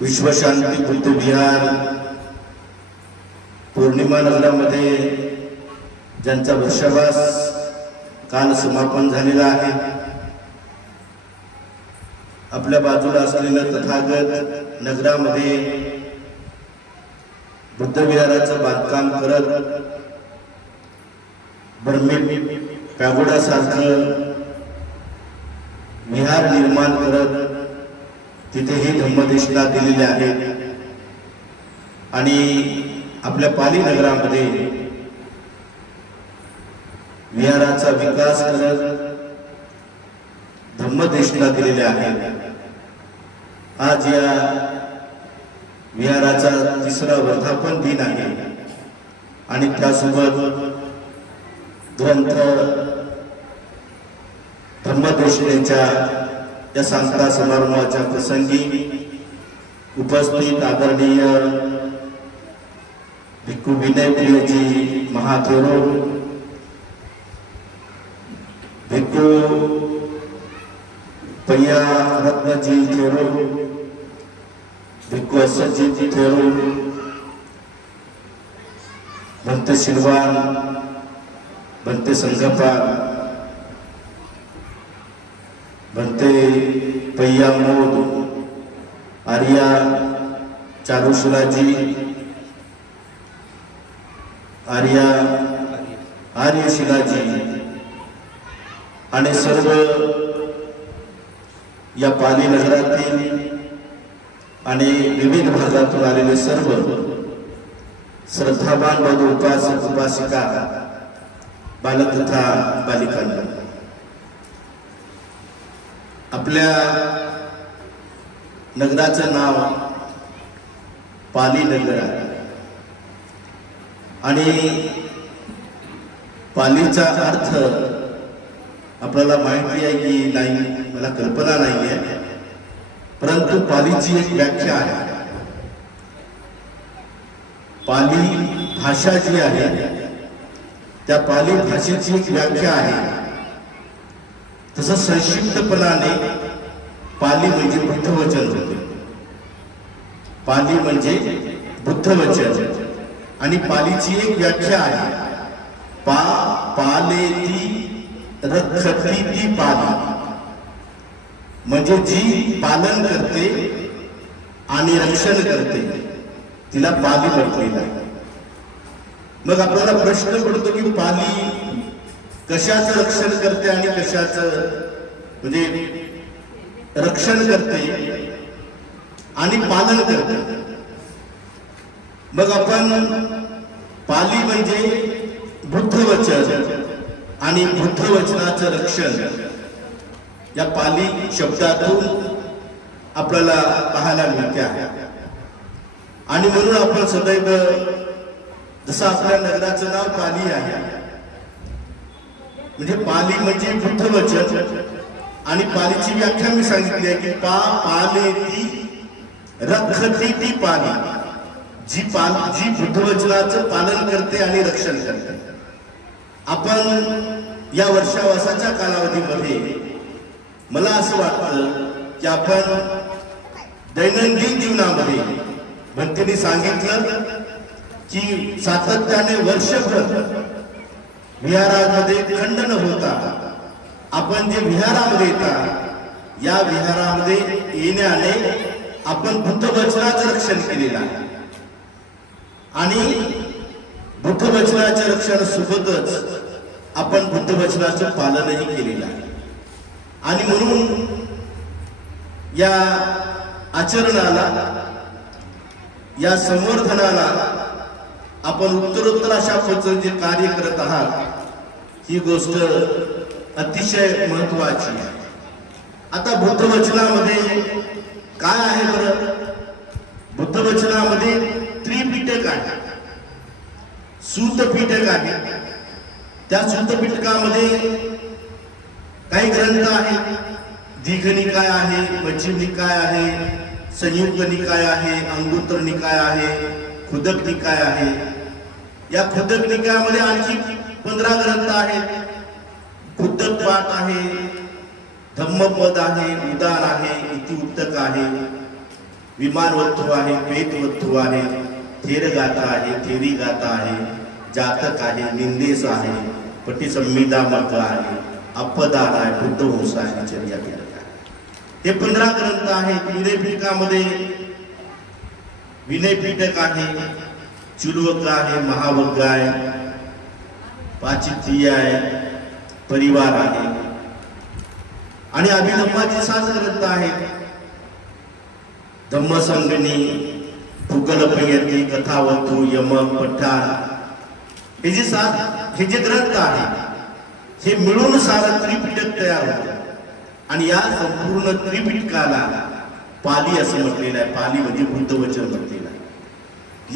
विश्वशांती बुद्ध विहार पौर्णिमा नगरामध्ये ज्यांचा वर्षावास काल समापन झालेला आहे। आपल्या बाजूला असलेल्या तथागत नगरामध्ये बुद्ध विहाराचं बांधकाम करत बर्मी पॅगोडा सारखं विहार निर्माण करत तिथेही धम्मदेशना दिलेले आहेत आणि आपल्या पाली नगरामध्ये विहाराचा विकास करत धम्मदेशना दिलेले आहेत। आज या विहाराचा 3रा वर्धापन दिन आहे आणि त्यासोबत ग्रंथ धम्मदेशनेच्या या सांगता समारंभाच्या प्रसंगी उपस्थित आदरणीय भिक्खू विनयप्रियजी महाथेरो, भिक्खू पय्या रत्नजी थेरो, भिक्खू असदजी थेरो, भंते शिरवान, भंते संगपाल, भंते पय्या मोद, आर्या चारुशिलाजी, आर्यशिलाजी आणि सर्व या पाली नगरातील आणि विविध भागातून आलेले सर्व श्रद्धावान बौद्ध उपासक उपासिका बालक तथा बालिकांना आपल्या नगराचं नाव पाली नगर आहे आणि पालीचा अर्थ आपल्याला माहिती आहे की नाही मला कल्पना नाही आहे, परंतु पालीची एक व्याख्या आहे। पाली भाषा जी आहे त्या पाली भाषेची एक व्याख्या आहे। तसं संक्षिप्तपणाने पाली म्हणजे बुद्धवचन होते। पाली म्हणजे बुद्धवचन आणि पालीची एक व्याख्या आहे पालेती रखती ती पाली, म्हणजे जी पालन करते आणि रक्षण करते तिला पाली म्हटलेलं आहे। मग आपल्याला प्रश्न पडतो की पाली कशाचं रक्षण करते आणि कशाचं म्हणजे रक्षण करते आणि पालन करते। मग आपण पाली म्हणजे बुद्धवचन आणि बुद्धवचनाचं रक्षण या पाली शब्दातून आपल्याला पाहायला मिळते आहे। आणि म्हणून आपण सदैव जसं आपल्या नगराचं नाव पाली आहे म्हणजे पाली म्हणजे बुद्धवचन आणि पालीची व्याख्या मी सांगितली आहे की पालेती रखती ती पाली, जी बुद्धवचनाचं पालन करते आणि रक्षण करते। आपण या वर्षावासाच्या कालावधीमध्ये मला असं वाटतं की आपण दैनंदिन जीवनामध्ये भंतेने सांगितलं की सातत्याने वर्षभर विहारामध्ये खंड न होता आपण जे विहारामध्ये येतात या विहारामध्ये येण्याने आपण बुद्धवचनाचं रक्षण केलेलं आहे आणि बुद्धवचनाच्या रक्षणासोबतच आपण बुद्धवचनाचं पालनही केलेलं आहे। आणि म्हणून या आचरणाला या संवर्धनाला आपण उत्तरोत्तर अशा पद्धतीने जे कार्य करत आहात ही गोष्ट अतिशय महत्त्वाची आहे। आता बुद्धवचनामध्ये काय आहे बरं? बुद्धवचनामध्ये त्रिपिटक आहे, सूतपिटक आहे। त्या सूतपिटकामध्ये काही ग्रंथ आहेत, दीघनिकाय आहे, मध्यम निकाय आहे, संयुक्त निकाय आहे, अंगुत्तर निकाय आहे, खुदक निकाय आहे। या खुदक निकायामध्ये आणखी 15 ग्रंथ आहेत। खुदक पाठ आहे, धम्मपद आहे, उदान आहे, इतिउत्तक आहे, विमान वस्तू आहे, पेट वस्तू आहे, थेर गाथा आहे, थेरी गाथा आहे, जातक आहे, निंदेस आहे, पटी संहिता मग आहे, अपदान आहे, बुद्धवंश आहे, चर्या कीर्तन आहे. हे 15 ग्रंथ आहेत. विनयपीठकामध्ये विनयपीठक आहे, चुलवक आहे, महावग्ग आहे, पाचित्य आहे, परिवार आहे आणि अभिधम्माचे 7 ग्रंथ आहेत. धम्मसंगणी, फुगलपयती, कथावतू, यमक, पठाण हे जे ग्रंथ आहेत हे मिळून सारं त्रिपिटक तयार होतं. आणि या संपूर्ण त्रिपिटकाला पाली असं म्हटलेलं आहे. पाली म्हणजे बुद्ध वचन म्हटलेलं आहे.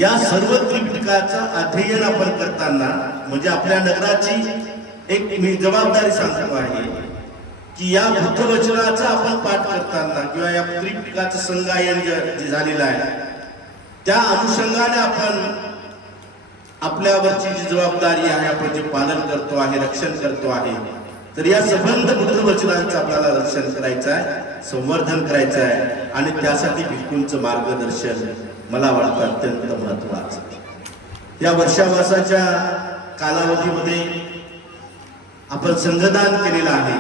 या सर्व त्रिपिटकाचं अध्ययन आपण करताना म्हणजे आपल्या नगराची एक मी जबाबदारी सांगतो आहे की या बुद्ध वचनाचा आपण पाठ करताना किंवा या त्रिपिटकाचं संगायन जे झालेलं आहे त्या अनुषंगाने आपण आपल्यावरची जी जबाबदारी आहे आपण जे पालन करतो आहे, रक्षण करतो आहे, तर या संबंध बुद्ध वचनांचं आपल्याला रक्षण करायचं आहे, संवर्धन करायचं आहे आणि त्यासाठी भिक्खूंचं मार्गदर्शन मला वाटतं अत्यंत महत्वाचं. या वर्षावासाच्या कालावधीमध्ये आपण संघदान केलेलं आहे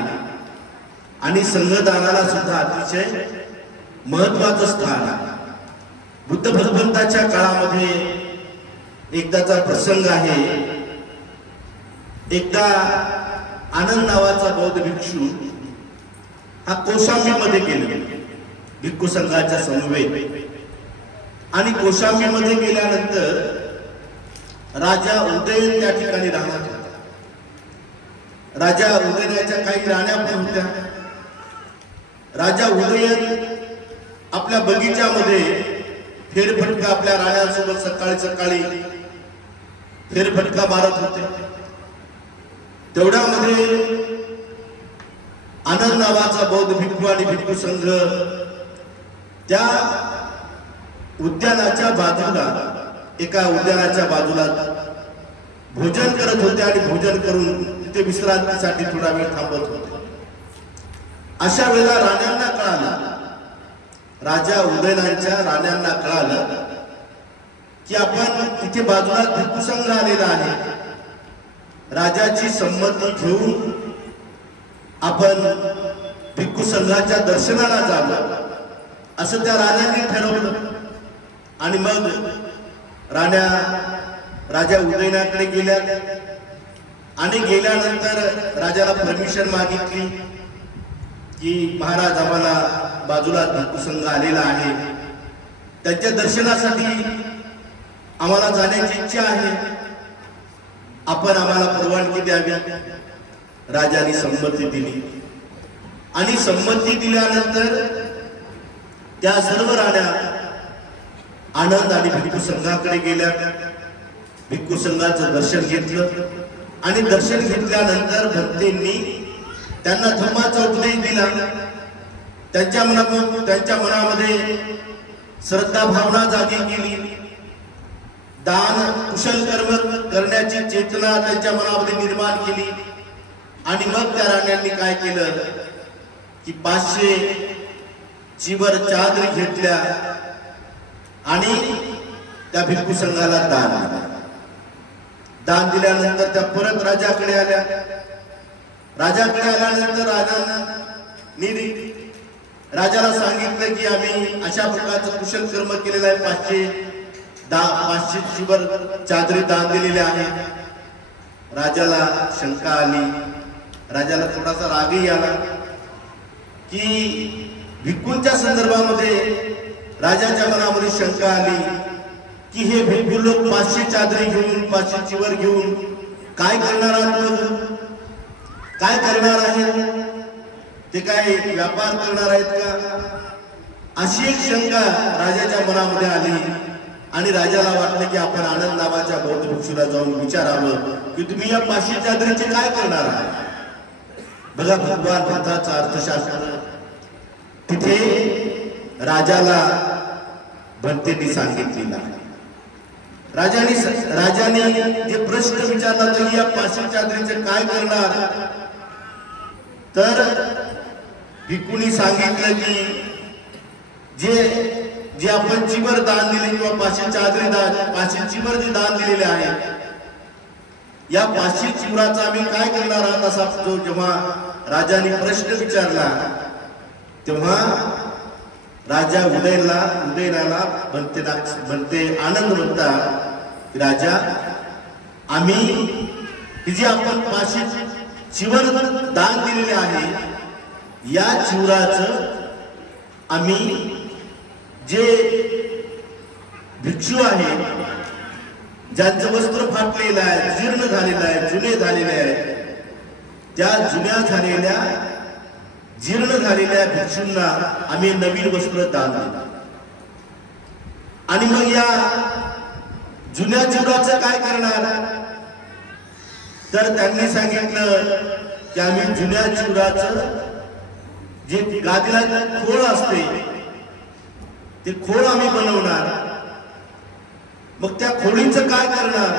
आणि संघदानाला सुद्धा अतिशय महत्वाचं स्थान आहे. बुद्ध भगवंताच्या काळामध्ये एकदाचा प्रसंग आहे. एकदा आनंद नावाचा बौद्ध भिक्षू हा कौशांबीमध्ये गेला भिक्खू संघाच्या समवेत. आणि कौशांबीमध्ये गेल्यानंतर राजा उदयन त्या ठिकाणी राहणार होता. राजा उदयनाच्या काही राण्या पण होत्या. राजा उदयन आपल्या बगीच्यामध्ये फेरफटका आपल्या राण्यांसोबत सकाळी सकाळी फेरफटका मारत होते. तेवढ्यामध्ये आनंद नावाचा बौद्ध भिक्खू आणि भिक्खू संघ त्या उद्यानाच्या बाजूला एका उद्यानाच्या बाजूला भोजन करत होते आणि भोजन करून तिथे विश्रांतीसाठी थोडा वेळ थांबत होते. अशा वेळेला राण्यांना कळालं, राजा उदयनांच्या राण्यांना कळालं की आपण इथे बाजूला भिक्खू संघ आलेला आहे. राजाची संमती घेऊन आपण भिक्खू संघाच्या दर्शनाला जावं असं त्या राजांनी ठरवलं. आणि मग राण्या राजा उदयनाकडे गेल्या आणि गेल्यानंतर राजाला परमिशन मागितली की महाराज आम्हाला बाजूला भिक्खू संघ आलेला आहे, त्यांच्या दर्शनासाठी आम्हाला जाण्याची इच्छा आहे, आपण आम्हाला परवानगी द्यावी. राजाने संमती दिली आणि संमती दिल्यानंतर त्या सर्व राण्या आनंद आणि भिक्खू संघाकडे गेल्या. भिक्खू संघाचं दर्शन घेतलं आणि दर्शन घेतल्यानंतर भक्तांनी त्यांना धम्माचा उपदेश दिला. त्यांच्या मनामध्ये श्रद्धा भावना जागी केली. दान कुशल कर्म करण्याची चेतना त्यांच्या मनामध्ये निर्माण केली. आणि मग त्या राण्यांनी काय केलं की 500 चिवर चादरी घेतल्या आणि त्या भिक्खू संघाला दान दिलं. दान दिल्यानंतर त्या परत राजाकडे आल्या. राजाकडे आल्यानंतर राजाला सांगितलं की आम्ही अशा प्रकारचं कुशल कर्म केलेलं आहे, 500 चिवर चादरी दान दिलेले आहे. राजाला शंका आली, राजाला थोडासा रागही आला की भिक्खूंच्या संदर्भामध्ये राजाच्या मनामध्ये शंका आली की हे भिक्खू लोक 500 चादरी घेऊन 500 चिवर घेऊन काय करणार आहेत, काय करणार आहेत, ते काय व्यापार करणार आहेत का, अशी एक शंका राजाच्या मनामध्ये आली. आणि राजाला वाटलं की आपण आनंद नावाच्या बौद्ध भिक्षूला जाऊन विचारावं की तुम्ही या 500 चादरीचे काय करणार आहात. बघा भगवान बुद्धाचा अर्थशास्त्र तिथे राजाला भंतेंनी सांगितलेला. राजाने जे प्रश्न विचारला तर या 500 चादरीचे काय करणार, तर भिक्खूंनी सांगितलं की जे जे आपण चिवर दान दिले किंवा 500 चादरी दान, 500 चिवर जे दान दिलेले आहे, या 500 चिवराचा आम्ही काय करणार आहात असा जो जेव्हा राजाने प्रश्न विचारला, तेव्हा राजा उदयनाला बनते आनंद म्हणतात, राजा आम्ही ही जी आपण 500 चिवर दान दिलेले आहे, या चिवराचं आम्ही जे भिक्षू आहे, ज्यांचं वस्त्र फाटलेलं आहे, जीर्ण झालेलं आहे, जुने झालेले आहे, त्या जुन्या झालेल्या जीर्ण झालेल्या भिक्षूंना आम्ही नवीन वस्त्र दान देतो. आणि मग या जुन्या चिवराचं काय करणार? तर त्यांनी सांगितलं की आम्ही जुन्या चिवराचं जे गादीला खोळ असते ते खोळ आम्ही बनवणार. मग त्या खोळीचं काय करणार?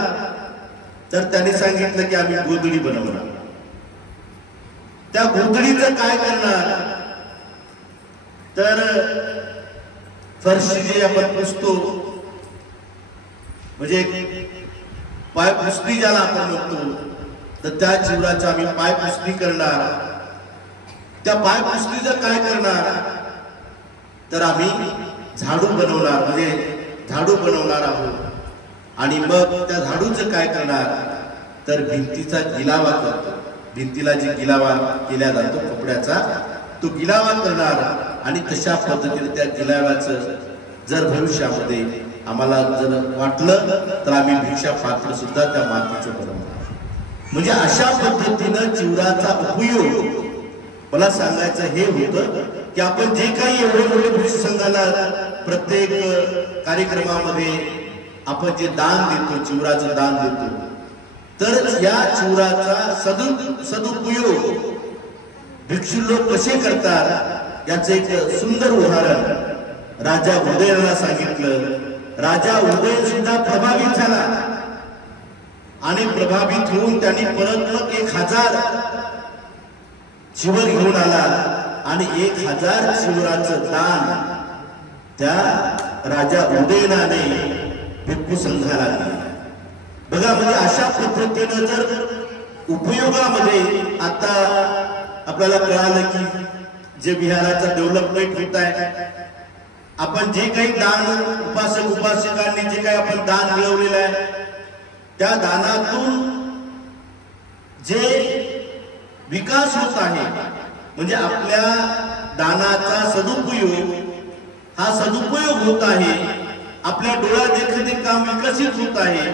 तर त्यांनी सांगितलं की आम्ही गोधडी बनवणार. त्या गोधडीचं काय करणार? तर फरशी जी आपण पुसतो, म्हणजे पाय पुसणी ज्याला आपण म्हणतो, तर त्या चिवराचं आम्ही पाय पुसणी करणार. त्या पाय पुसणीचं काय करणार? तर आम्ही झाडू बनवणार, म्हणजे झाडू बनवणार आहोत. आणि मग त्या झाडूचं काय करणार? तर भिंतीचा गिलावा करतो. भिंतीला जे गिलावा केला जातो कपड्याचा, तो गिलावा करणार. आणि तशा पद्धतीने त्या गिलाव्याचं जर भविष्यामध्ये आम्हाला जर वाटलं तर आम्ही भिक्षा पात्र सुद्धा त्या मातीचं बनवणार. म्हणजे अशा पद्धतीनं चिवराचा उपयोग मला सांगायचं हे होतं की आपण जे काही एवढे मोठे भिक्षू संघाला प्रत्येक कार्यक्रमामध्ये आपण जे दान देतो, चिवराचं दान देतो, तर या चिवराचा सदुपयोग भिक्षू लोक कसे करतात याचं एक सुंदर उदाहरण राजा उदयनाला सांगितलं. राजा उदयन सुद्धा प्रभावित झाला आणि प्रभावित होऊन त्यांनी परत मग 1000 चिवर घेऊन आला आणि 1000 चिवराचं दान त्या राजा उदयनाने भिक्खू संघाला दिलं. बघा, म्हणजे अशा पद्धतीनं जर उपयोगामध्ये आता आपल्याला कळालं की जे विहाराचं डेव्हलपमेंट होत आहे, आपण जे काही दान उपासक उपासिकांनी जे काही आपण दान मिळवलेलं आहे, त्या दानातून जे विकास होत आहे, म्हणजे आपल्या दानाचा सदुपयोग, हा सदुपयोग होत आहे, आपल्या डोळ्यात देखील काम विकसित होत आहे,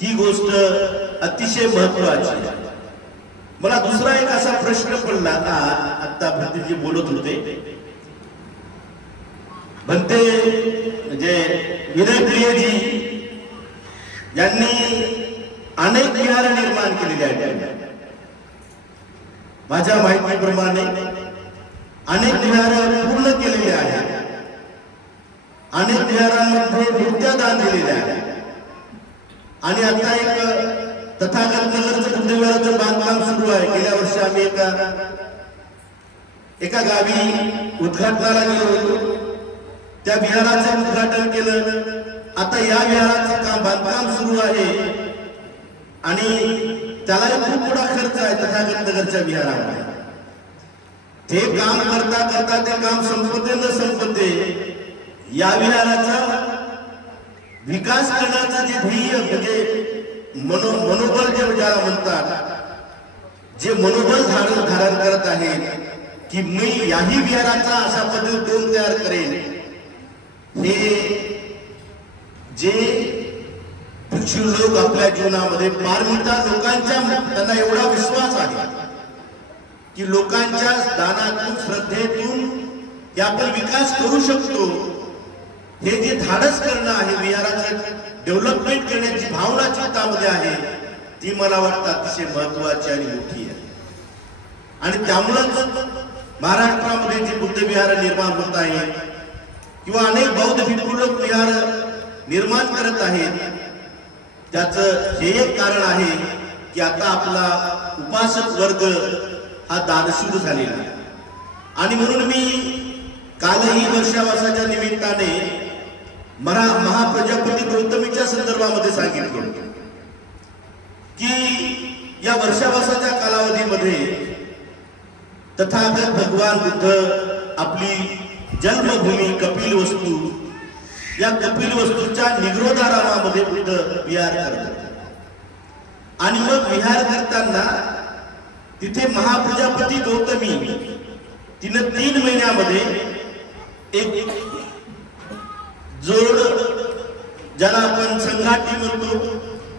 ही गोष्ट अतिशय महत्वाची आहे. मला दुसरा एक असा प्रश्न पडला, आता भंतेजी बोलत होते, भंते म्हणजे विनय प्रियजी यांनी अनेक विहार निर्माण केलेले आहेत. माझ्या माहितीप्रमाणे अनेक विहार पूर्ण केलेले आहेत, अनेक विहारांमध्ये मूर्त्या दान दिलेल्या आहेत. आणि आता एक तथागत नगरचं बुद्धविहाराचं बांधकाम सुरू आहे. गेल्या वर्षी आम्ही एका गावी उद्घाटनाला गेलो होतो, त्या विहाराचं उद्घाटन केलं. आता या विहाराचं काम बांधकाम सुरू आहे आणि त्यालाही खूप मोठा खर्च आहे तथागत नगरच्या विहारामध्ये. ते काम करता करता ते काम संपते न संपते, या विहाराचा विकास करण्याचं जे ध्येय, म्हणजे मनोबल जे ज्याला म्हणतात, जे मनोबल धारण करत आहेत की मी याही विहाराचा अशा पद्धतीने तयार करेन, हे जे भिक्षू लोक आपल्या जीवनामध्ये पारमिता लोकांच्या, त्यांना एवढा विश्वास आहे की लोकांच्या दानातून श्रद्धेतून हे आपण विकास करू शकतो. हे जे धाडस करणं आहे, विहाराचं डेव्हलपमेंट करण्याची भावना चित्तामध्ये आहे, ती मला वाटतं अतिशय महत्वाची आणि मोठी आहे. आणि त्यामुळेच महाराष्ट्रामध्ये जे बुद्ध विहार निर्माण होत आहे किंवा अनेक बौद्ध भिक्खू लोक विहार निर्माण करत आहेत, त्याचं हे एक कारण आहे की आता आपला उपासक वर्ग हा दानशूर झालेला आहे. आणि म्हणून मी काल कालही वर्षावासाच्या निमित्ताने महाप्रजापती गौतमीच्या संदर्भामध्ये सांगितलं की या वर्षावासाच्या कालावधीमध्ये तथागत भगवान बुद्ध आपली जन्मभूमी कपिलवस्तू, या कपिलवस्तूच्या निग्रोधारामामध्ये बुद्ध विहार करतात आणि मग विहार करताना तिथे महाप्रजापती गौतमी तिनं 3 महिन्यामध्ये एक जोड, ज्याला आपण संघाटी म्हणतो,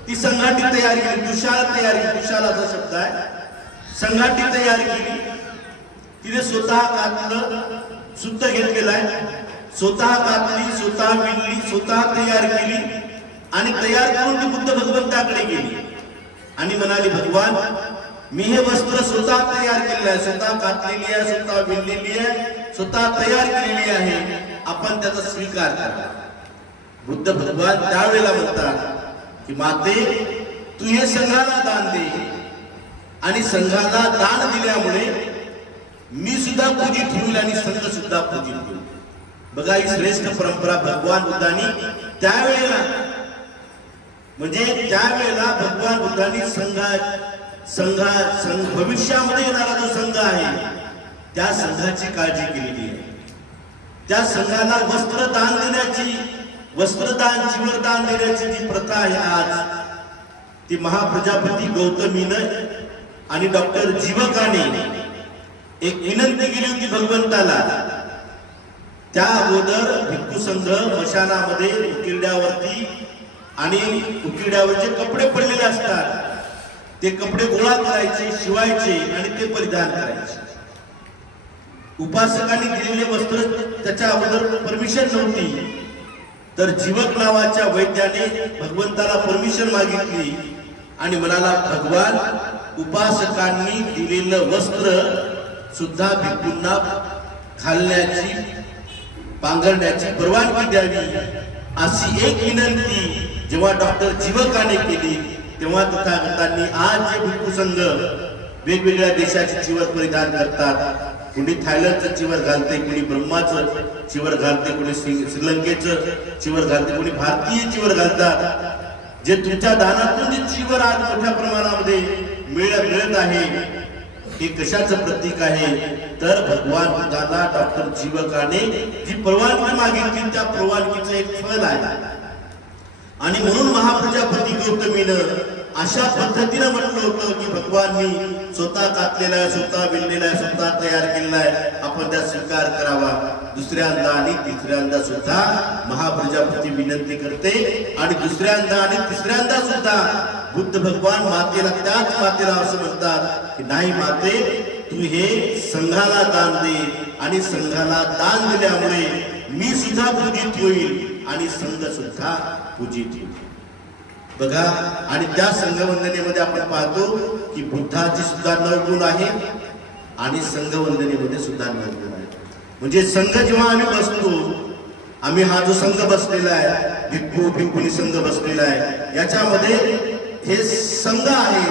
ती संघाटी तयार केली, दुशालाचा शब्द आहे, संघाटी तयार केली. तिने स्वतः कातलं, शुद्ध घेतलेला आहे, स्वतः कातली, स्वतः विणली, स्वतः तयार केली आणि तयार करून ती बुद्ध भगवंताकडे गेली आणि म्हणाली, भगवान मी हे वस्त्र स्वतः तयार केलेलं आहे, स्वतः कातलेली आहे, स्वतः विणलेली आहे, स्वतः तयार केलेली आहे, आपण त्याचा स्वीकार करा. बुद्ध भगवान त्यावेळेला म्हणतात की माते तू हे संघाला दान दे आणि संघाला दान दिल्यामुळे मी सुद्धा पूजित होईल आणि संघ सुद्धा पूजित होईल. बघा ही श्रेष्ठ परंपरा भगवान बुद्धांनी त्यावेळेला, म्हणजे त्यावेळेला भगवान बुद्धांनी भविष्यामध्ये येणारा जो संघ आहे त्या संघाची काळजी केलेली आहे. त्या संघाला वस्त्रदान देण्याची, वस्त्रदान, चिवरदान देण्याची जी प्रथा आहे आज, ती महाप्रजापती गौतमीनं आणि डॉक्टर जीवकाने एक विनंती केली होती भगवंताला. त्या अगोदर भिक्खू संघ मशानामध्ये उकिरड्यावरती आणि उकिरड्यावरचे कपडे पडलेले असतात, ते कपडे गोळा करायचे, शिवायचे आणि ते परिधान करायचे. उपासकांनी दिलेले वस्त्र त्याच्या अगोदर परमिशन नव्हती, तर जीवक नावाच्या वैद्याने भगवंताला परमिशन मागितली आणि म्हणाला, भगवान उपासकांनी दिलेलं वस्त्र सुद्धा भिक्खूंना घालण्याची, पांघरण्याची परवानगी द्यावी, अशी एक विनंती जेव्हा डॉक्टर जीवकाने केली, तेव्हा तथागतांनी आज जे भिक्खू संघ वेगवेगळ्या देशाची चिवर परिधान करतात, कुणी थायलंडचं चिवर घालते, कुणी ब्रह्माचं चिवर घालते, कुणी श्रीलंकेचं चिवर घालते, कुणी भारतीय चिवर घालतात. जे तुमच्या दानातून जे चिवर आज मोठ्या प्रमाणामध्ये मिळत आहे, हे कशाचं प्रतीक आहे, तर भगवान बुद्धाला डॉक्टर जीवकाने जी परवानगी मागितली त्या परवानगीचं एक फल आहे. आणि म्हणून महाप्रजापती गौतमीनं अशा पद्धतीनं म्हटलं होतं की भगवान मी स्वतः कातलेला आहे, स्वतः विणलेला आहे, स्वतः तयार केलेला आहे, आपण त्या स्वीकार करावा. दुसऱ्यांदा आणि तिसऱ्यांदा सुद्धा महाप्रजापती विनंती करते आणि दुसऱ्यांदा आणि तिसऱ्यांदा सुद्धा बुद्ध भगवान मातेला, त्याच मातेला असं म्हणतात की नाही माते, तू हे संघाला दान दे आणि संघाला दान दिल्यामुळे मी सुद्धा पूजित होईल आणि संघ सुद्धा पूजित होईल. बघा, आणि त्या संघवंदनेमध्ये आपण पाहतो की बुद्धाची सुद्धा 9 गुण आहे आणि संघवंदनेमध्ये सुद्धा 9 गुण आहे. म्हणजे संघ जेव्हा आम्ही बसतो, आम्ही हा जो संघ बसलेला आहे, भिक्खू भिक्खुनी संघ बसलेला आहे, याच्यामध्ये हे संघ आहे,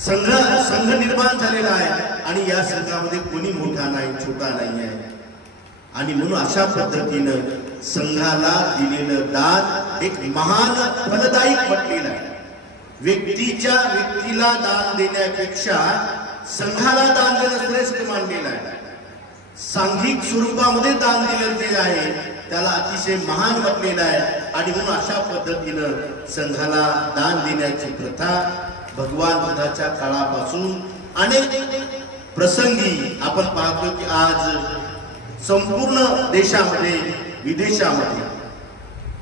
संघ निर्माण झालेला आहे आणि या संघामध्ये कोणी मोठा नाही, छोटा नाही आहे. आणि म्हणून अशा पद्धतीनं संघाला दिलेलं दान एक महान फलदायक म्हटलेलं आहे. व्यक्तीला दान देण्यापेक्षा संघाला दान देणं श्रेष्ठ मानलेलं आहे. सांघिक स्वरूपामध्ये दान दिलं जे आहे त्याला अतिशय महान म्हटलेलं आहे. आणि म्हणून अशा पद्धतीनं संघाला दान देण्याची प्रथा भगवान बुद्धाच्या काळापासून अनेक प्रसंगी आपण पाहतो की आज संपूर्ण देशामध्ये, विदेशामध्ये,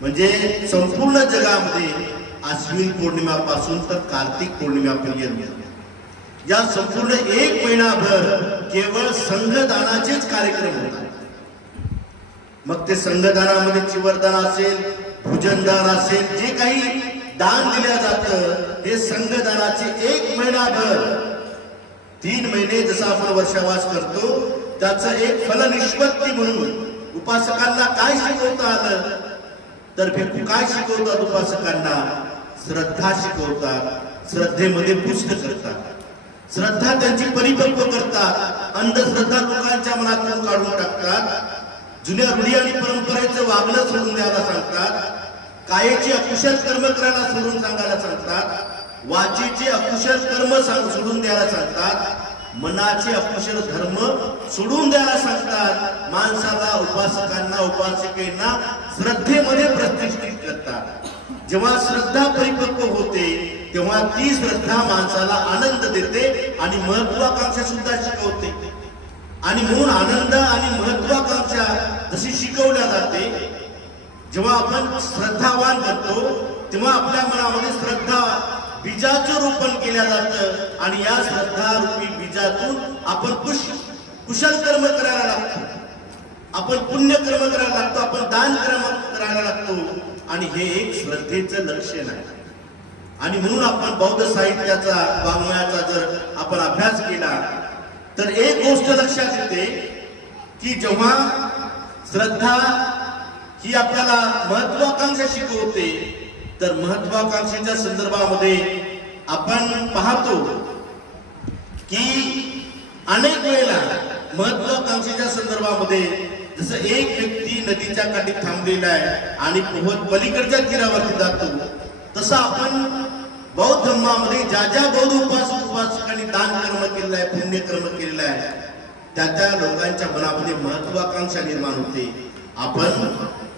म्हणजे संपूर्ण जगामध्ये आश्विन पौर्णिमापासून तर कार्तिक पौर्णिमेपर्यंत या संपूर्ण 1 महिनाभर केवळ संघदानाचेच कार्यक्रम होतात. मग ते संघदानामध्ये चिवरदान असेल, भोजनदान असेल, जे काही दान दिलं जातं हे संघदानाचे 1 महिनाभर, 3 महिने जसा आपण वर्षावास करतो त्याचं एक फलनिष्पत्ती म्हणून उपासकांना काय शिकवता आलं, तर भिक्खू काय शिकवतात उपासकांना? श्रद्धा शिकवतात, श्रद्धेमध्ये पुष्ट करतात, श्रद्धा त्यांची परिपक्व करतात, अंधश्रद्धा लोकांच्या मनातून काढून टाकतात. जुन्या रूढी आणि परंपरेचं वागणं सोडून द्यायला सांगतात, कायेचे अकुशल कर्म करायला सोडून सांगायला सांगतात, वाचेचे अकुशल कर्म सोडून द्यायला सांगतात, मनाचे अकुशल धर्म सोडून द्यायला सांगतात, माणसाला उपासकांना उपासिकेंना श्रद्धेमध्ये प्रतिष्ठित करतात। जेव्हा श्रद्धा परिपक्व होते तेव्हा ती श्रद्धा माणसाला आनंद देते आणि महत्वाकांक्षा सुद्धा शिकवते। आणि म्हणून आनंद आणि महत्वाकांक्षा जशी शिकवल्या जाते, जेव्हा आपण श्रद्धावान बनतो तेव्हा आपल्या मनामध्ये श्रद्धा बीजाचं रोपण केलं जातं आणि या श्रद्धा रूपी बीजातून आपण कुशल कर्म करायला लागतो, आपण पुण्य कर्म करायला लागतो, आपण दान कर्म करायला लागतो आणि हे एक श्रद्धेचं लक्षण आहे। आणि म्हणून आपण बौद्ध साहित्याचा वाङ्मयाचा जर आपण अभ्यास केला तर एक गोष्ट लक्षात येते की जेव्हा श्रद्धा ही आपल्याला महत्वाकांक्षा शिकवते तर महत्वाकांक्षेच्या संदर्भामध्ये आपण पाहतो की अनेक वेळेला महत्वाकांक्षेच्या संदर्भामध्ये जसं एक व्यक्ती नदीच्या काठी थांबलेला आहे आणि पोहत पलीकडच्या तीरावरती जातो, तसं आपण बौद्ध धर्मामध्ये ज्या ज्या बौद्ध उपासकांनी दान कर्म केलेलं आहे, पुण्य कर्म केलेलं आहे, त्या त्या लोकांच्या मनामध्ये महत्वाकांक्षा निर्माण होते। आपण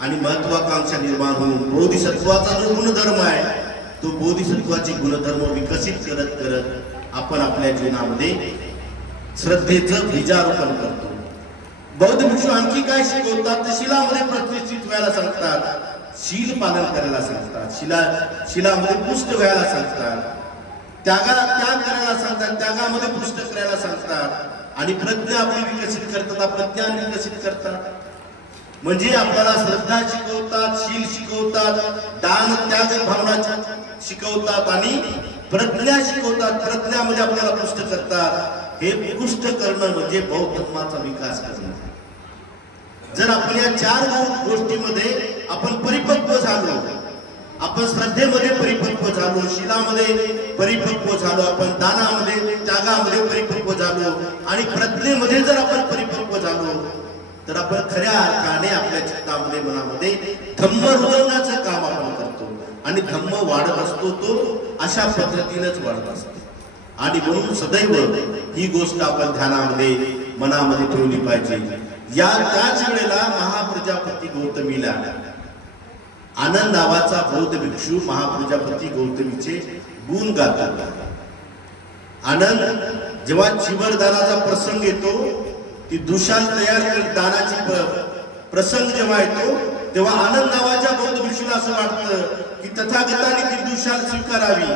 आणि महत्वाकांक्षा निर्माण होऊन बोधिसत्वाचा जो गुणधर्म आहे तो बोधिसत्वाचे गुणधर्म विकसित करत करत आपण आपल्या जीवनामध्ये श्रद्धेचं बीजारोपण करतो। बौद्ध भिक्षू आणखी काय शिकवतात तर शिलामध्ये प्रतिष्ठित व्हायला सांगतात, शील पालन करायला सांगतात, शिलामध्ये पुष्ट व्हायला सांगतात, त्याग करायला सांगतात, त्यागामध्ये पुष्ट करायला सांगतात आणि प्रज्ञा आपली विकसित करतात, प्रज्ञान विकसित करतात। म्हणजे आपल्याला श्रद्धा शिकवतात, शील शिकवतात, दान त्याग भावना शिकवतात आणि प्रज्ञा शिकवतात, प्रज्ञामध्ये आपल्याला पुष्ट करतात। हे पुष्ट करणं म्हणजे बौद्ध धर्माचा विकास करणं। जर आपण या चार गोष्टीमध्ये आपण परिपक्व झालो, आपण श्रद्धेमध्ये परिपक्व झालो, शीलामध्ये परिपक्व झालो, आपण दानामध्ये त्यागामध्ये परिपक्व झालो आणि प्रज्ञेमध्ये जर आपण परिपक्व झालो तर आपण खऱ्या अर्थाने आपल्या चित्तामध्ये मनामध्ये धम्म रुजवण्याचं काम आपण करतो आणि धम्म वाढत असतो, तो अशा पद्धतीनेच वाढत असतो। आणि म्हणून सदैव ही गोष्ट आपण ध्यानामध्ये मनामध्ये ठेवली पाहिजे। या त्याच वेळेला महाप्रजापती गौतमीला आनंद नावाचा बौद्ध भिक्षू महाप्रजापती गौतमीचे गुण गातात। आनंद जेव्हा चिवरदानाचा प्रसंग येतो, ती दुशाल तयार कर दानाची प्रसंग जेव्हा येतो तेव्हा आनंद नावाच्या बौद्ध भिक्षूला असं वाटतं की तथागताने ती दुशाल स्वीकारावी,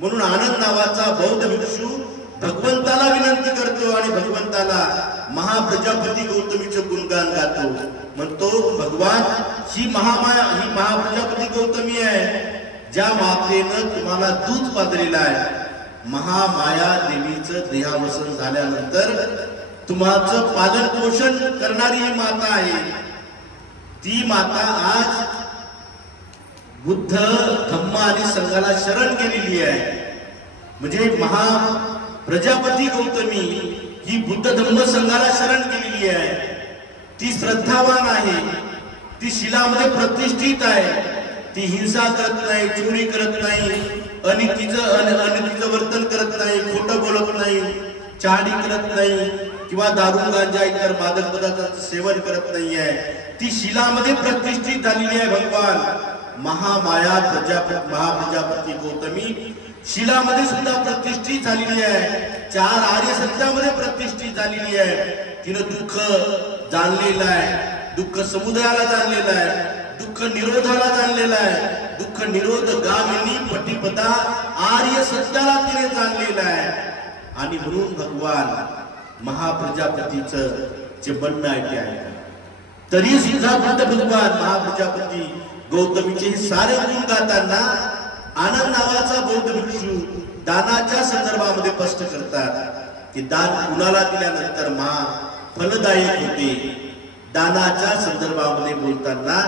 म्हणून आनंद नावाचा बौद्ध भिक्षू भगवंताला विनंती करतो आणि भगवंताला महाप्रजापती गौतमीचं गुणगान गातो, म्हणतो भगवान ही महामाया ही महाप्रजापती गौतमी आहे, ज्या मातेनं तुम्हाला दूध पाजलेलं आहे। महामाया देवीचं देहावसन झाल्यानंतर तुम्हाचं पालन पोषण करणारी ही माता आहे। ती माता आज बुद्ध धम्म आणि संघाला शरण गेलेली आहे। म्हणजे प्रजापती गौतमी ही बुद्ध धम्म संघाला शरण गेलेली आहे। ती श्रद्धावान आहे, ती शिलामध्ये प्रतिष्ठित आहे, ती हिंसा करत नाही, चोरी करत नाही, अनितीचं वर्तन करत नाही, खोटं बोलत नाही, चहाडी करत नाही किंवा दारू गांजा इतर मादक पदार्थांचं सेवन करत नाही आहे। ती शिलामध्ये प्रतिष्ठित झालेली आहे। भगवान महाप्रजापती गौतमी शिलामध्ये सुद्धा प्रतिष्ठित झालेली आहे, चार आर्य सत्यामध्ये प्रतिष्ठित झालेली आहे। तिनं दुःख जाणलेलं आहे, दुःख समुदायाला जाणलेलं आहे, दुःख निरोधाला जाणलेलं आहे, दुःख निरोध गामिनी पटिपदा आर्य सत्याला तिने जाणलेलं आहे। आणि म्हणून भगवान महाप्रजापतीचं जे म्हणणं आहे ते आहे, तरी सुद्धा बुद्ध भगवान महाप्रजापती गौतमीचे हे सारे गुण गाताना आनंद नावाचा बौद्ध भिक्षू दानाच्या संदर्भामध्ये स्पष्ट करतात की दान कुणाला दिल्यानंतर महा फलदायक होते। दानाच्या संदर्भामध्ये बोलताना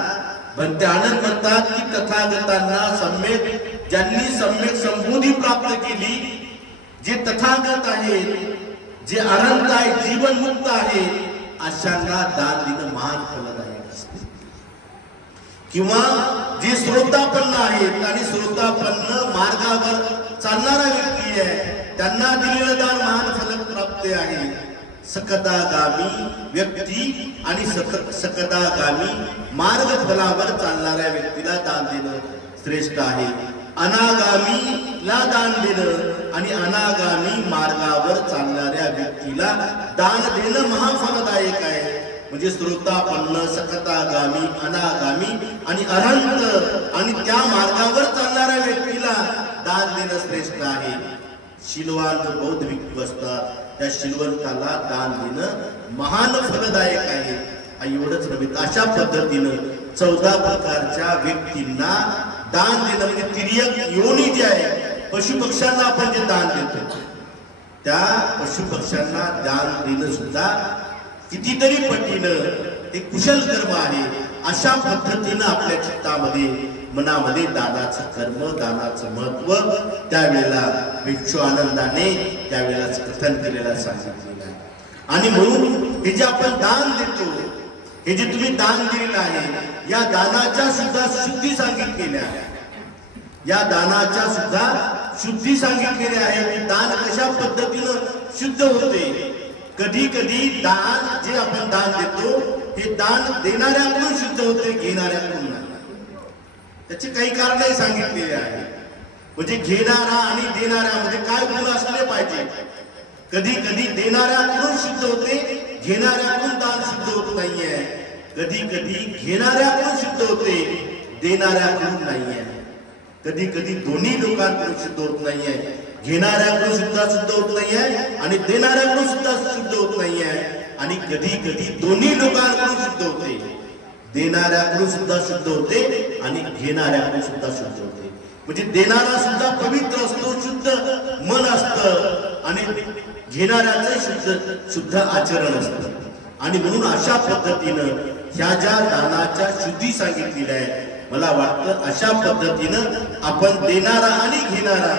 भंते आनंद म्हणतात की तथागतांना सम्यक ज्यांनी सम्यक संबोधी प्राप्त केली, जे तथागत आहेत, जे अनंत आहे, जीवन मुक्त आहे, अशांना दान देणं महान फलदायक असते. किंवा जे श्रोतापन्न आहेत आणि श्रोतापन्न मार्गावर चालणारा व्यक्ती आहे त्यांना दिलेलं दान महान फल प्राप्त आहे. सकदागामी व्यक्ती आणि सकदागामी मार्ग फलावर चालणाऱ्या व्यक्तीला दान देणं श्रेष्ठ आहे. अनागामीला दान देणं आणि अनागामी मार्गावर चालणाऱ्या व्यक्तीला दान देणं महाफलदायक आहे. म्हणजे श्रोतापन्न, सकतागामी, अनागामी आणि अनंत आणि त्या मार्गावर चालणाऱ्या व्यक्तीला दान देणं श्रेष्ठ आहे. शीलवान बौद्ध व्यक्ती असतात त्या शीलवंताला दान देणं महान फलदायक आहे. एवढंच नव्हे, अशा पद्धतीनं 14 प्रकारच्या व्यक्तींना दान देणं म्हणजे तिर्यक योनी जे आहे पशुपक्ष्यांना आपण जे दान देतो त्या पशुपक्ष्यांना दान देणं सुद्धा कितीतरी पटीनं एक कुशल कर्म आहे. अशा पद्धतीनं आपल्या चित्तामध्ये मनामध्ये दानाचं कर्म, दानाचं महत्व त्यावेळेला भिक्षू आनंदाने त्यावेळेला कथन केलेलं सांगितलेलं आहे. आणि म्हणून हे जे आपण दान देतो, हे जे तुम्ही दान दिलेलं आहे, या दानाच्या सुद्धा शुद्धी सांगितलेल्या आहे. या दानाच्या सुद्धा शुद्धी सांगितलेल्या आहे की दान कशा पद्धतीनं शुद्ध होते. कधी कधी दान जे आपण दान देतो हे दान देणाऱ्याकडून शुद्ध होते, घेणाऱ्याकडून नाही. त्याचे काही कारणे सांगितलेले आहे. म्हणजे घेणारा आणि देणाऱ्यामध्ये काय गुण असले पाहिजे. कधी कधी देणाऱ्याकडून शुद्ध होते, घेणाऱ्याकडून दान शुद्ध होत नाहीये. कधी कधी घेणाऱ्याकडून शुद्ध होते, देणाऱ्याकडून नाहीये. कधी कधी दोन्ही लोकांकडून शुद्ध होत नाहीये. घेणाऱ्याकडून सुद्धा शुद्ध होत नाहीये आणि देणाऱ्याकडून सुद्धा शुद्ध होत नाहीये. आणि कधी कधी दोन्ही लोकांकडून शुद्ध होते, देणाऱ्याकडून सुद्धा शुद्ध होते आणि घेणाऱ्याकडून सुद्धा शुद्ध होते. म्हणजे देणारा सुद्धा पवित्र असतो, शुद्ध मन असतं आणि घेणाऱ्याचं शुद्ध आचरण असतं. आणि म्हणून अशा पद्धतीनं ह्या ज्या दानाच्या शुद्धी सांगितलेल्या आहे, मला वाटतं अशा पद्धतीनं आपण देणारा आणि घेणारा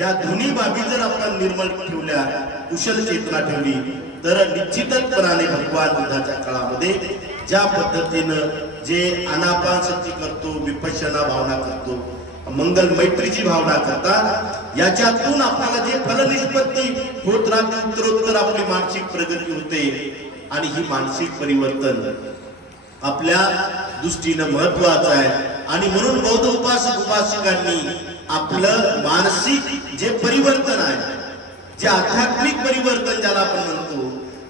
या दोन्ही बाबी जर आपण निर्मळ ठेवल्या, कुशल चेतना ठेवली, तर निश्चितपणाने भगवान बुद्धाच्या काळामध्ये ज्या पद्धतीनं जे अनापानसती करतो, विपश्यना भावना करतो, मंगल मैत्रीची भावना करतात, याच्यातून आपल्याला जे फलनिष्पत्ती होत राहते, उत्तरोत्तर आपली मानसिक प्रगती होते. आणि ही मानसिक परिवर्तन आपल्या दृष्टीनं महत्वाचं आहे. आणि म्हणून बौद्ध उपासक उपासिकांनी आपलं मानसिक जे परिवर्तन आहे, जे आध्यात्मिक परिवर्तन ज्याला आपण म्हणतो,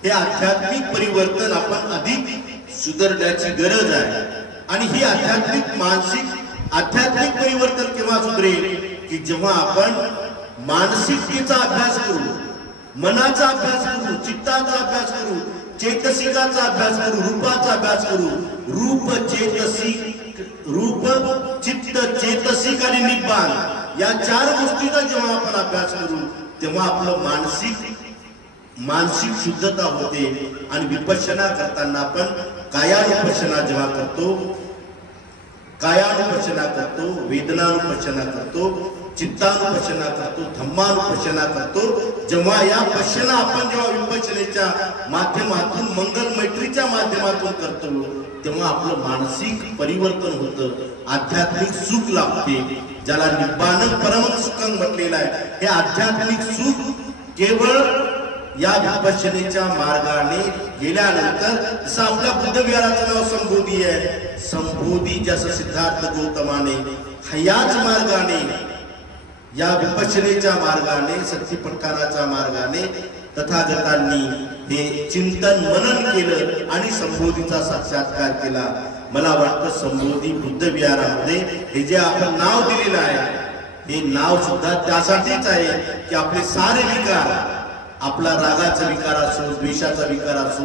हे आध्यात्मिक परिवर्तन आपण अधिक सुधारण्याची गरज आहे. आणि ही आध्यात्मिक परिवर्तन केव्हा सुधरेल की जेव्हा आपण मानसिकतेचा अभ्यास करू, मनाचा अभ्यास करू, चित्ताचा अभ्यास करू, चेतसिकाचा अभ्यास करू, रूपाचा अभ्यास करू. रूप, चित्त, चेतसिक आणि निब्बाण या 4 गोष्टींचा जेव्हा आपण अभ्यास करू तेव्हा आपलं मानसिक शुद्धता होते. आणि विपश्यना करताना आपण कायानुपश्यना जेव्हा करतो, कायानुपश्यना करतो, वेदनानुपश्यना करतो, चित्तानुपश्यना करतो, धम्मानुपश्यना करतो. जेव्हा या पश्यना आपण जेव्हा विपश्यनेच्या माध्यमातून, मंगल मैत्रीच्या माध्यमातून करतो तेव्हा आपलं मानसिक परिवर्तन होतं, आध्यात्मिक सुख लाभते, ज्याला निब्बाण परम सुखं म्हटलेलं आहे. हे आध्यात्मिक सुख केवळ या विपश्यनेच्या मार्गाने गेल्यानंतर, जसं आपल्या बुद्ध विहाराचं नाव संबोधी आहे, संबोधी जसं सिद्धार्थ गौतमाने याच मार्गाने, या विपश्यनेच्या मार्गाने, सत्यपठणाच्या मार्गाने तथागतांनी हे चिंतन मनन केलं आणि संबोधीचा साक्षात्कार केला. मला वाटतं संबोधी बुद्ध विहारामध्ये हे जे आपण नाव दिलेलं आहे, हे नाव सुद्धा त्यासाठीच आहे की आपले सारे विकार, आपला रागाचा विकार असो, द्वेषाचा विकार असो,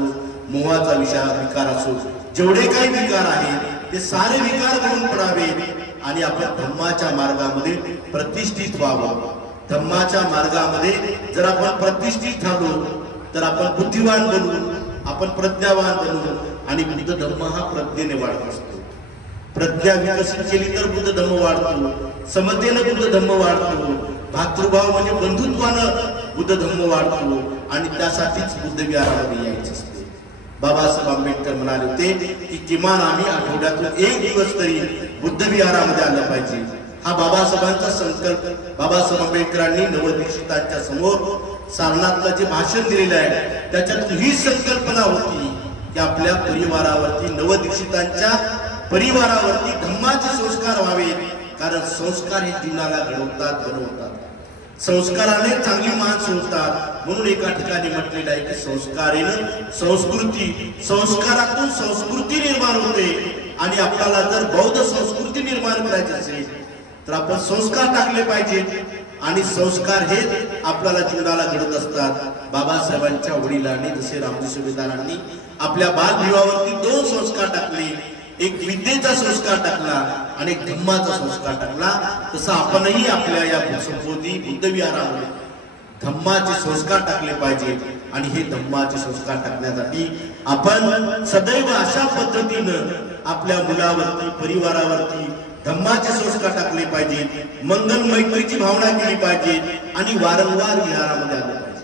मोहाचा विकार असो, जेवढे काही विकार आहेत ते सारे विकार घडून पडावे आणि आपण धम्माच्या मार्गामध्ये प्रतिष्ठित व्हावं. धम्माच्या मार्गामध्ये जर आपण प्रतिष्ठित झालो तर आपण बुद्धिवान बनू, आपण प्रज्ञावान बनू. आणि बुद्ध धम्म हा प्रज्ञेने वाढत असतो. प्रज्ञा विकसित केली तर बुद्ध धम्म वाढतो, समतेनं बुद्ध धम्म वाढतो, भातृभाव म्हणजे बंधुत्वानं बुद्ध धम्म वाढतो. आणि त्यासाठीच बुद्ध विहारामध्ये यायचे असते. बाबासाहेब आंबेडकर म्हणाले होते की किमान आम्ही आठवड्यातून एक दिवस तरी बुद्ध विहारामध्ये आलं पाहिजे. हा बाबासाहेबांचा संकल्प बाबासाहेब आंबेडकरांनी नवदीक्षितांच्या समोर सारनाथला जे भाषण दिलेलं आहे त्याच्यात ही संकल्पना होती की आपल्या परिवारावरती नवदीक्षितांच्या परिवारावरती धम्माचे संस्कार व्हावेत. कारण संस्कार हे जीवनाला घडवतात. संस्काराने चांगली माणसं होतात. म्हणून एका ठिकाणी म्हटलेलं आहे की संस्कारेनं संस्कृती, संस्कारातून संस्कृती निर्माण होते. आणि आपल्याला जर बौद्ध संस्कृती निर्माण करायची असेल तर आपण संस्कार टाकले पाहिजेत. आणि संस्कार हे आपल्याला जीवनाला घडत असतात. बाबासाहेबांच्या वडिलांनी जसे रामजी सुभेदारांनी आपल्या बालविवाहावरती 2 संस्कार टाकले. एक विद्येचा संस्कार टाकला आणि एक धम्माचा संस्कार टाकला. तसं आपणही आपल्या या संबोधी बुद्ध विहारामध्ये धम्माचे संस्कार टाकले पाहिजे. आणि हे धम्माचे संस्कार टाकण्यासाठी आपण सदैव अशा पद्धतीनं आपल्या मुलावरती परिवारावरती धम्माचे संस्कार टाकले पाहिजेत. मंगल मैत्रीची भावना केली पाहिजे आणि वारंवार विहारामध्ये आले पाहिजे.